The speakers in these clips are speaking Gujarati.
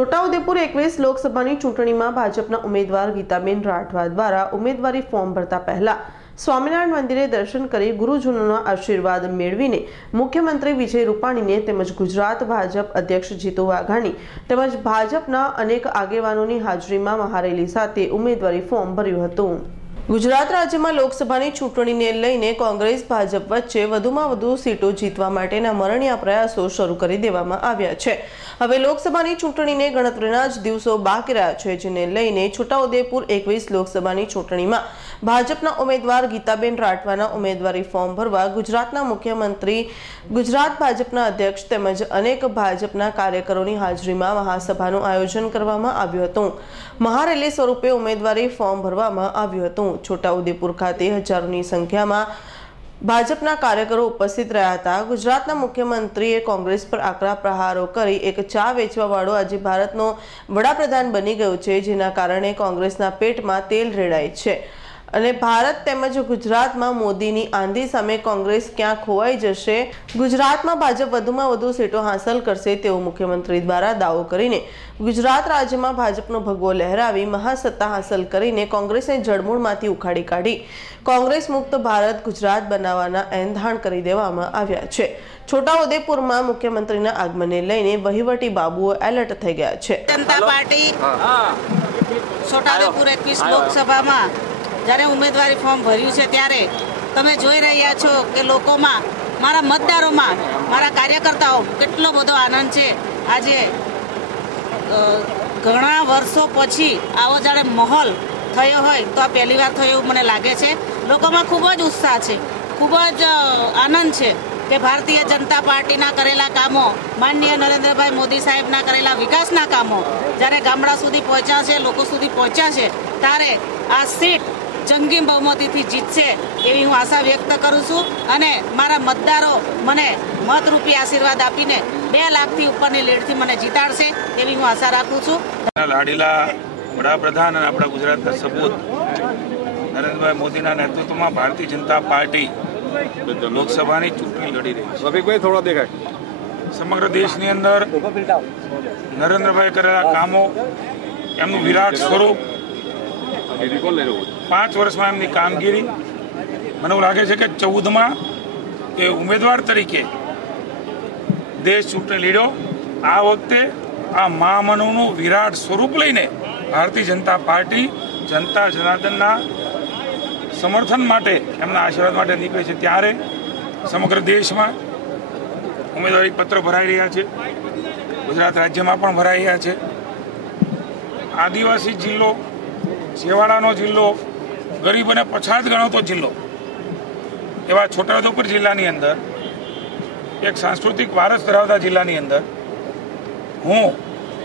છોટાઉદેપુર 21 લોકસભાની ચૂંટણીમાં ભાજપના ઉમેદવાર ગીતાબેન રાઠવા દ્વારા ઉમેદવારી ફોર્મ ભરતા પહેલા સ્વામિનારાયણ મંદિરે દર્શન કરી ગુરુજનોના આશીર્વાદ મેળવીને મુખ્યમંત્રી વિજય રૂપાણીને તેમજ ગુજરાત ભાજપ અધ્યક્ષ જીતુ વાઘાણી તેમજ ભાજપના અનેક આગેવાનોની હાજરીમાં મહારેલી સાથે ઉમેદવારી ફોર્મ ભર્યું હતું। ગુજરાત રાજ્યમાં લોકસભાની ચૂંટણીને લઈને કોંગ્રેસ ભાજપ વચ્ચે વધુમાં વધુ સીટો જીતવા માટેના મરણિયા પ્રયાસો શરૂ કરી દેવામાં આવ્યા છે। હવે લોકસભાની ચૂંટણીને ગણતરીના જ દિવસો બાકી રહ્યા છે, જેને લઈને છોટાઉદેપુર 21 લોકસભાની ચૂંટણીમાં ભાજપના ઉમેદવાર ગીતાબેન રાઠવાના ઉમેદવારી ફોર્મ ભરવા ગુજરાતના મુખ્યમંત્રી, ગુજરાત ભાજપના અધ્યક્ષ તેમજ અનેક ભાજપના કાર્યકરોની હાજરીમાં મહાસભાનું આયોજન કરવામાં આવ્યું હતું। મહારેલી સ્વરૂપે ઉમેદવારી ફોર્મ ભરવામાં આવ્યું હતું। છોટાઉદેપુર ખાતે હજારોની સંખ્યામાં ભાજપના કાર્યકરો ઉપસ્થિત રહ્યા હતા। ગુજરાતના મુખ્યમંત્રીએ કોંગ્રેસ પર આકરા પ્રહારો કરી એક ચા વેચવાવાળો આજે ભારતનો વડાપ્રધાન બની ગયો છે, જેના કારણે કોંગ્રેસના પેટમાં તેલ રેડાય છે અને ભારત તેમજ ગુજરાતમાં મોદીની આંધી સામે કોંગ્રેસ ક્યાં ખોવાઈ જશે। ગુજરાતમાં ભાજપ વધુમાં વધુ સીટો હાંસલ કરશે તેવો મુખ્યમંત્રી દ્વારા દાવો કરીને ગુજરાત રાજ્યમાં ભાજપનો ભગવો લહેરાવી મહાસત્તા હાંસલ કરીને કોંગ્રેસને જડમૂળમાંથી ઉખાડી કાઢી કોંગ્રેસ મુક્ત ભારત ગુજરાત બનાવવાના એંધાણ કરી દેવામાં આવ્યા છે। છોટાઉદેપુરમાં મુખ્યમંત્રીના આગમનને લઈને વહીવટી બાબુઓ એલર્ટ થઈ ગયા છે। જનતા પાર્ટી છોટાઉદેપુર 21 લોકસભામાં જ્યારે ઉમેદવારી ફોર્મ ભર્યું છે ત્યારે તમે જોઈ રહ્યા છો કે લોકોમાં, મારા મતદારોમાં, મારા કાર્યકર્તાઓ કેટલો બધો આનંદ છે। આજે ઘણા વર્ષો પછી આવો જ્યારે માહોલ થયો હોય તો આ પહેલી વાર થયો એવું મને લાગે છે। લોકોમાં ખૂબ જ ઉત્સાહ છે, ખૂબ જ આનંદ છે કે ભારતીય જનતા પાર્ટીના કરેલા કામો, માનનીય નરેન્દ્રભાઈ મોદી સાહેબના કરેલા વિકાસના કામો જ્યારે ગામડા સુધી પહોંચ્યા છે, લોકો સુધી પહોંચ્યા છે, ત્યારે આ સીટ જંગી બહુમતીથી જીતશે એવી હું આશા વ્યક્ત કરું છું અને મારા મતદારો મને મતરૂપી આશીર્વાદ આપીને 2 લાખથી ઉપરની લીડથી મને જીતાડશે એવી હું આશા રાખું છું। લાડીલા વડાપ્રધાન અને આપણા ગુજરાતના સપૂત નરેન્દ્રભાઈ મોદીના નેતૃત્વમાં ભારતીય જનતા પાર્ટી લોકસભાની ચૂંટણી લડી રહી છે। થોડા દેખાય સમગ્ર દેશની અંદર નરેન્દ્રભાઈ કરેલા કામો, એમનું વિરાટ સ્વરૂપ, 5 વર્ષમાં એમની કામગીરી, મને એવું લાગે છે કે 14માં એ ઉમેદવાર તરીકે દેશ ચૂંટણી લડ્યો। આ વખતે આ મહામનુનું વિરાટ સ્વરૂપ લઈને ભારતીય જનતા પાર્ટી જનતા જનાર્દનના સમર્થન માટે, એમના આશીર્વાદ માટે નીકળે છે, ત્યારે સમગ્ર દેશમાં ઉમેદવારી પત્ર ભરાઈ રહ્યા છે। ગુજરાત રાજ્યમાં પણ ભરાઈ રહ્યા છે। આદિવાસી જિલ્લો, છેવાડાનો જિલ્લો, ગરીબ અને પછાત ગણાતો જિલ્લો એવા છોટાઉદેપુર જિલ્લાની અંદર, એક સાંસ્કૃતિક વારસ ધરાવતા જિલ્લાની અંદર હું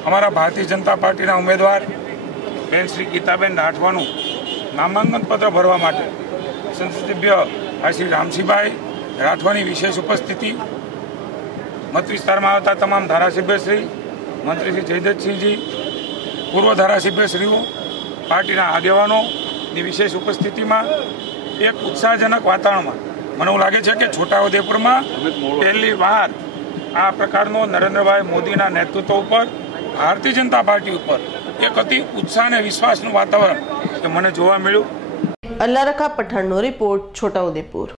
અમારા ભારતીય જનતા પાર્ટીના ઉમેદવાર બેન શ્રી ગીતાબેન રાઠવાનું નામાંકન પત્ર ભરવા માટે સંસદસભ્ય શ્રી રામસિંહભાઈ રાઠવાની વિશેષ ઉપસ્થિતિ, મત વિસ્તારમાં આવતા તમામ ધારાસભ્યશ્રી, મંત્રી શ્રી જયદત્તસિંહજી, પૂર્વ ધારાસભ્યશ્રીઓ, પાર્ટીના આગેવાનોની વિશેષ ઉપસ્થિતિમાં એક ઉત્સાહજનક વાતાવરણમાં મને એવું લાગે છે કે છોટાઉદેપુરમાં પહેલી વાર આ પ્રકારનો નરેન્દ્રભાઈ મોદીના નેતૃત્વ ઉપર, ભારતીય જનતા પાર્ટી ઉપર એક અતિ ઉત્સાહ અને વિશ્વાસનું વાતાવરણ કે મને જોવા મળ્યું। અલ્લાહ રખા પઠાણનો રિપોર્ટ, છોટાઉદેપુર।